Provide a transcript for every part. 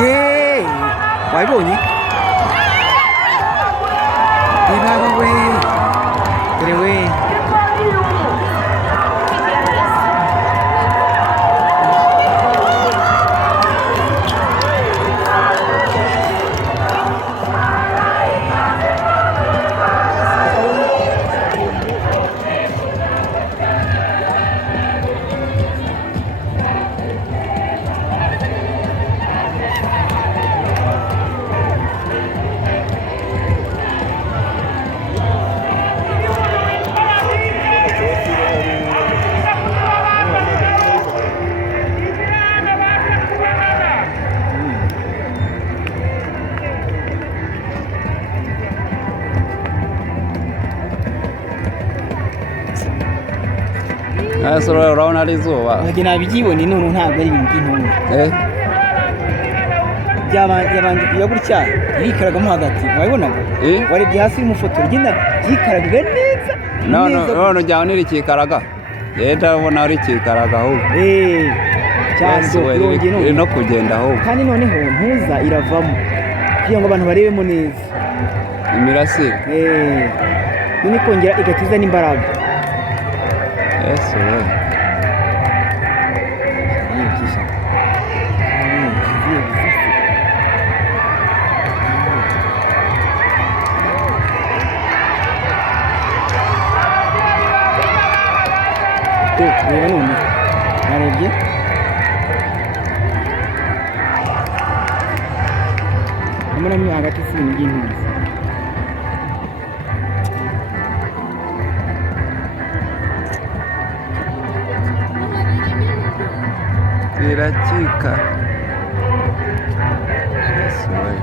예. 와이보니? 이봐봐 왜? 그래 왜? Asura urabona ari izuba Nage nabigibone none ntabwo ari ibintu by'intuntu. Byabanje kuya gutya yikaragamo hagati. Wabibonaga? Warebye hasi y'umufoto rigenda yikaraga neza. None ujyaho nirikikaraga. Yenda ubona ari kikaraga ahubwo. Cyane no kugenda ahubwo. Kandi noneho ntuza iravamo. Kugira ngo abantu barebemo neza. Imirasire. None kongera igatiza n'imbaraga. Eso we. Reba none narebye amuramo hagati y'ibintu by'intuzi. Biracika. Eso we.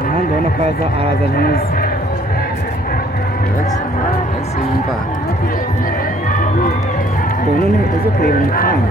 Umuhanda ubona ko araza ntuzi. Simba. None uze kureba mu kanya.